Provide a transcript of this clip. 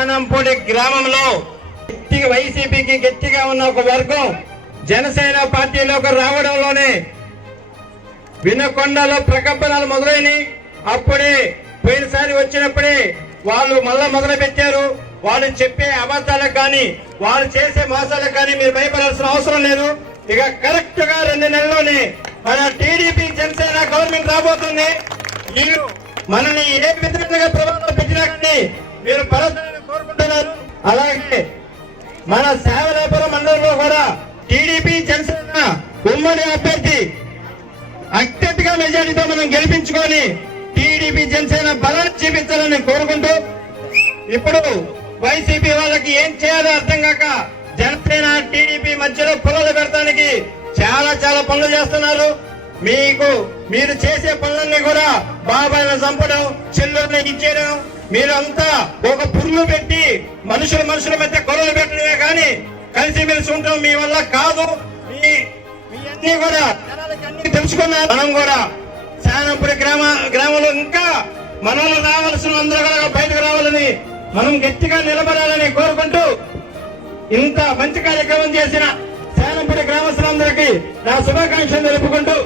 శానంపూడి గ్రామంలో వైసీపీకి గట్టిగా ఉన్న ఒక వర్గం జనసేన పార్టీలోకి రావడంలోనే వినకొండలో ప్రకంపనలు మొదలైనవి. అప్పుడే పోయినసారి వచ్చినప్పుడే వాళ్ళు మళ్ళా మొదలు పెట్టారు. వాళ్ళు చెప్పే అబద్ధాలకు కానీ వాళ్ళు చేసే మోసాలకు కానీ మీరు భయపడాల్సిన అవసరం లేదు. ఇక కరెక్ట్ గా 2 నెలల్లోనే మన టీడీపీ జనసేన గవర్నమెంట్ రాబోతుంది. మీరు మనల్ని ఏ విధంగా ప్రభావం పెట్టినా కానీ మీరు పరస్పరం కోరుకుంటున్నారు. అలాగే మన సేవలాపురం మండలంలో కూడా టీడీపీ జనసేన ఉమ్మడి అభ్యర్థి అత్యధిక మెజారిటీతో మనం గెలిపించుకొని టీడీపీ జనసేన బలాన్ని చూపించాలని కోరుకుంటూ, ఇప్పుడు వైసీపీ వాళ్ళకి ఏం చేయాలో అర్థం కాక జనసేన టీడీపీ మధ్యలో పుల్లలు పెడతానికి చాలా పనులు చేస్తున్నారు. మీరు చేసే పనులన్నీ కూడా బాబాయిని చంపడం, చెల్లెల్ని ఇచ్చేయడం, మీరంతా ఒక పుర్లు పెట్టి మనుషుల మధ్య గొడవలు పెట్టడమే కానీ కలిసిమెలిసి ఉండడం మీ వల్ల కాదు. మీ అన్ని కూడా తెలుసుకున్నారు. మనం కూడా శానంపూడి గ్రామంలో ఇంకా మనలో రావాల్సిన అందరూ కూడా బయటకు రావాలని మనం గట్టిగా నిలబడాలని కోరుకుంటూ, ఇంత మంచి కార్యక్రమం చేసిన శానంపూడి గ్రామస్తులందరికీ నా శుభాకాంక్షలు తెలుపుకుంటూ